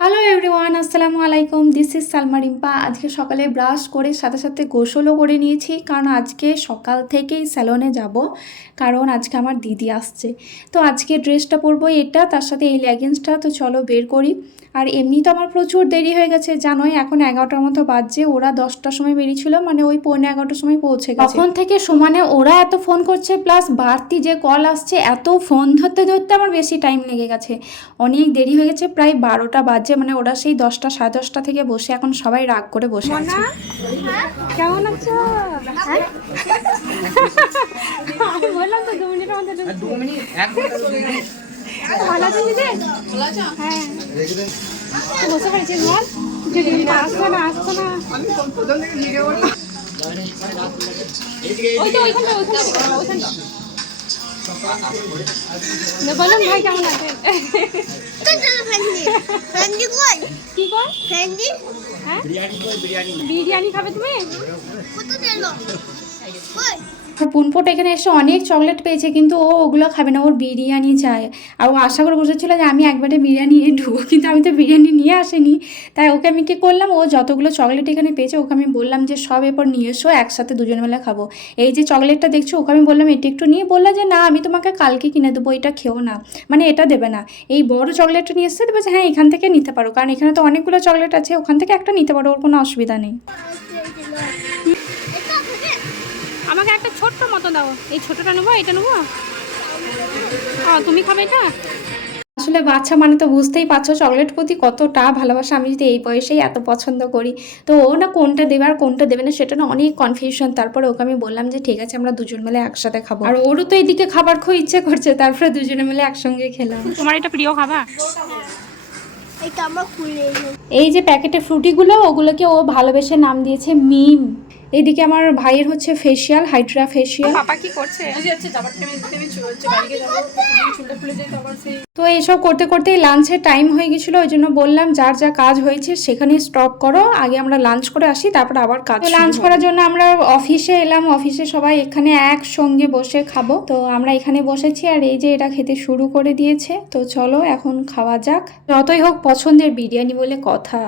Hello everyone আসসালামু আলাইকুম। This is Salma Rimpa. আজকে সকালে ব্রাশ করে সাথে সাথে গোসলও করে নিয়েছি, কারণ আজকে সকাল থেকেই স্যালনে যাব, কারণ আজকে আমার দিদি আসছে। তো আজকে ড্রেসটা পরবো এটা, তার সাথে এই লেগিংসটা তো চলো বের করি। আর এমনি তো আমার প্রচুর দেরি হয়ে গেছে, জানোই এখন এগারোটার মতো বাজছে, ওরা দশটার সময় বেরিয়েছিল মানে ওই পৌনে এগারোটার সময় পৌঁছে গেছে। তখন থেকে সমানে ওরা এত ফোন করছে প্লাস বাড়তি যে কল আসছে, এত ফোন ধরতে ধরতে আমার বেশি টাইম লেগে গেছে। অনেক দেরি হয়ে গেছে, প্রায় বারোটা বাজে মানে ওরা সেই দশটা সাড়ে দশটা থেকে বসে এখন সবাই রাগ করে বসে আছে। কেমন আছো? বললাম তো দু মিনিটের মধ্যে দু মিনিট এক মিনিট ভালো আছো দিদি? হ্যাঁ। বসে পড়েছিস বল। যদি আসতো না আসতো না। ওই তো ওইখানটা ওইখানটা ওইখানটা। বলুন ভাই কেমন আছে ফ্রেন্ডি ফ্রেন্ডি কই কি হ্যাঁ? বিরিয়ানি খাবে তুমি? পুনপোট এখানে এসে অনেক চকলেট পেয়েছে, কিন্তু ও ওগুলো খাবে না, ওর বিরিয়ানি চায় আর ও আশা করে বসেছিল যে আমি একবারে বিরিয়ানি নিয়ে ঢুকবো, কিন্তু আমি তো বিরিয়ানি নিয়ে আসিনি। তাই ওকে আমি কী করলাম? ও যতগুলো চকলেট এখানে পেয়েছে, ওকে আমি বললাম যে সব এরপর নিয়ে এসো, একসাথে দুজন মেলা খাব। এই যে চকলেটটা দেখছ, ওকে আমি বললাম, এটি একটু নিয়ে, বললা যে, না, আমি তোমাকে কালকে কিনে দেবো, এটা খেও না। মানে এটা দেবে না। এই বড় চকলেটটা নিয়ে এসছে দেবে যে হ্যাঁ এখান থেকে নিতে পারো। কারণ এখানে তো অনেকগুলো চকলেট আছে, ওখান থেকে একটা নিতে পারো, ওর কোনো অসুবিধা নেই। আমাকে একটা ছোট্ট মতো দাও। এই ছোটটা নেব এটা নেব? ও তুমি খাবে এটা? আসলে বাচ্চা মানে তো বুঝতেই পারছ চকলেট প্রতি কতটা ভালোবাসা আমি যদি এই বয়সেই এত পছন্দ করি। তো ও না কোনটা দেবে আর কোনটা দেবে না সেটা না অনেক কনফিউশন তারপরে ওকে আমি বললাম যে ঠিক আছে আমরা দুজন মিলে একসাথে খাব। আর ওরও তো এদিকে খাবার খুব ইচ্ছে করছে তারপরে দুজনে মিলে একসঙ্গে খেলাম। তোমার এটা প্রিয় খাবার এটা আমার খুলে এই যে প্যাকেটে ফ্রুটিগুলো ওগুলোকে ও ভালোবেসে নাম দিয়েছে মিম। এদিকে আমার ভাইয়ের হচ্ছে ফেসিয়াল হাইড্রা ফেসিয়াল পাপা কি করছে? তো এইসব করতে করতে লাঞ্চের টাইম হয়ে গেছিল ওই জন্য বললাম যার যা কাজ হয়েছে সেখানে স্টপ করো আগে আমরা লাঞ্চ করে আসি তারপর আবার কাজ লাঞ্চ করার জন্য আমরা অফিসে এলাম অফিসে সবাই এখানে একসঙ্গে বসে খাব। তো আমরা এখানে বসেছি আর এই যে এটা খেতে শুরু করে দিয়েছে। তো চলো এখন খাওয়া যাক। যতই হোক পছন্দের বিরিয়ানি বলে কথা।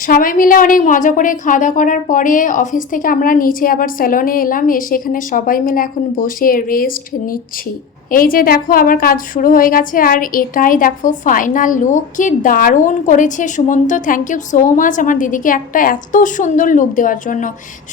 সবাই মিলে অনেক মজা করে খাওয়া দাওয়া করার পরে অফিস থেকে আমরা নিচে আবার স্যালনে এলাম, এসে এখানে সবাই মিলে এখন বসে রেস্ট নিচ্ছি। এই যে দেখো আবার কাজ শুরু হয়ে গেছে আর এটাই দেখো ফাইনাল লুক কি দারুণ করেছে Sumanta. Thank you so much আমার দিদিকে একটা এত সুন্দর লুক দেওয়ার জন্য।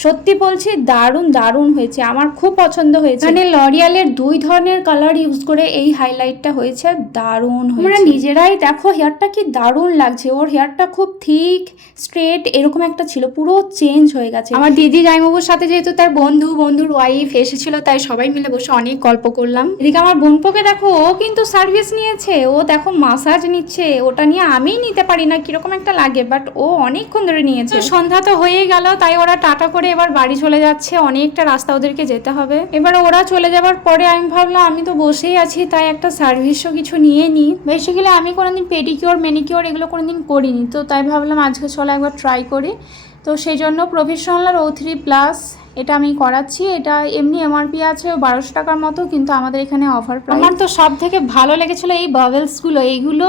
সত্যি বলছি দারুণ দারুণ হয়েছে। আমার খুব পছন্দ হয়েছে। মানে লরিয়ালের দুই ধরনের কালার ইউজ করে এই হাইলাইটটা হয়েছে। দারুণ আমরা নিজেরাই দেখো হেয়ারটা কি দারুণ লাগছে। ওর হেয়ারটা খুব থিক স্ট্রেট এরকম একটা ছিল। পুরো চেঞ্জ হয়ে গেছে। আমার দিদি জাইমাবুর সাথে যেহেতু তার বন্ধু বন্ধুর ওয়াইফ এসেছিল তাই সবাই মিলে বসে অনেক গল্প করলাম। এদিকে আমার বোনপোকে দেখো, ও কিন্তু সার্ভিস নিয়েছে, ও দেখো মাসাজ নিচ্ছে, ওটা নিয়ে আমি নিতে পারি না, কীরকম একটা লাগে বাট ও অনেকক্ষণ ধরে নিয়েছে। সন্ধ্যা তো হয়ে গেল, তাই ওরা টাটা করে এবার বাড়ি চলে যাচ্ছে, অনেকটা রাস্তা ওদেরকে যেতে হবে। এবার ওরা চলে যাবার পরে আমি ভাবলাম, আমি তো বসেই আছি, তাই একটা সার্ভিসও কিছু নিয়ে নিই বেসিক্যালি আমি কোনোদিন পেডিকিওর মেনিকিওর এগুলো কোনোদিন করিনি, তো তাই ভাবলাম আজকে চলো একবার ট্রাই করি। তো সেই জন্য প্রফেশনাল ও থ্রি প্লাস এটা আমি করাচ্ছি। এটা এমনি এমআরপি আছে বারোশো টাকার মতো কিন্তু আমাদের এখানে অফার প্রাইস আমার তো সব থেকে ভালো লেগেছিলো এই বাবেলসগুলো এইগুলো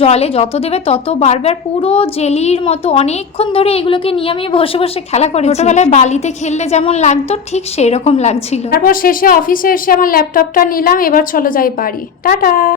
জলে যত দেবে তত বারবার পুরো জেলির মতো অনেকক্ষণ ধরে এগুলোকে নিয়ে আমি বসে বসে খেলা করি ছোটবেলায় বালিতে খেললে যেমন লাগতো ঠিক সেই রকম লাগছিল। তারপর শেষে অফিসে এসে আমার ল্যাপটপটা নিলাম এবার চলো যাই বাড়ি। টাটা!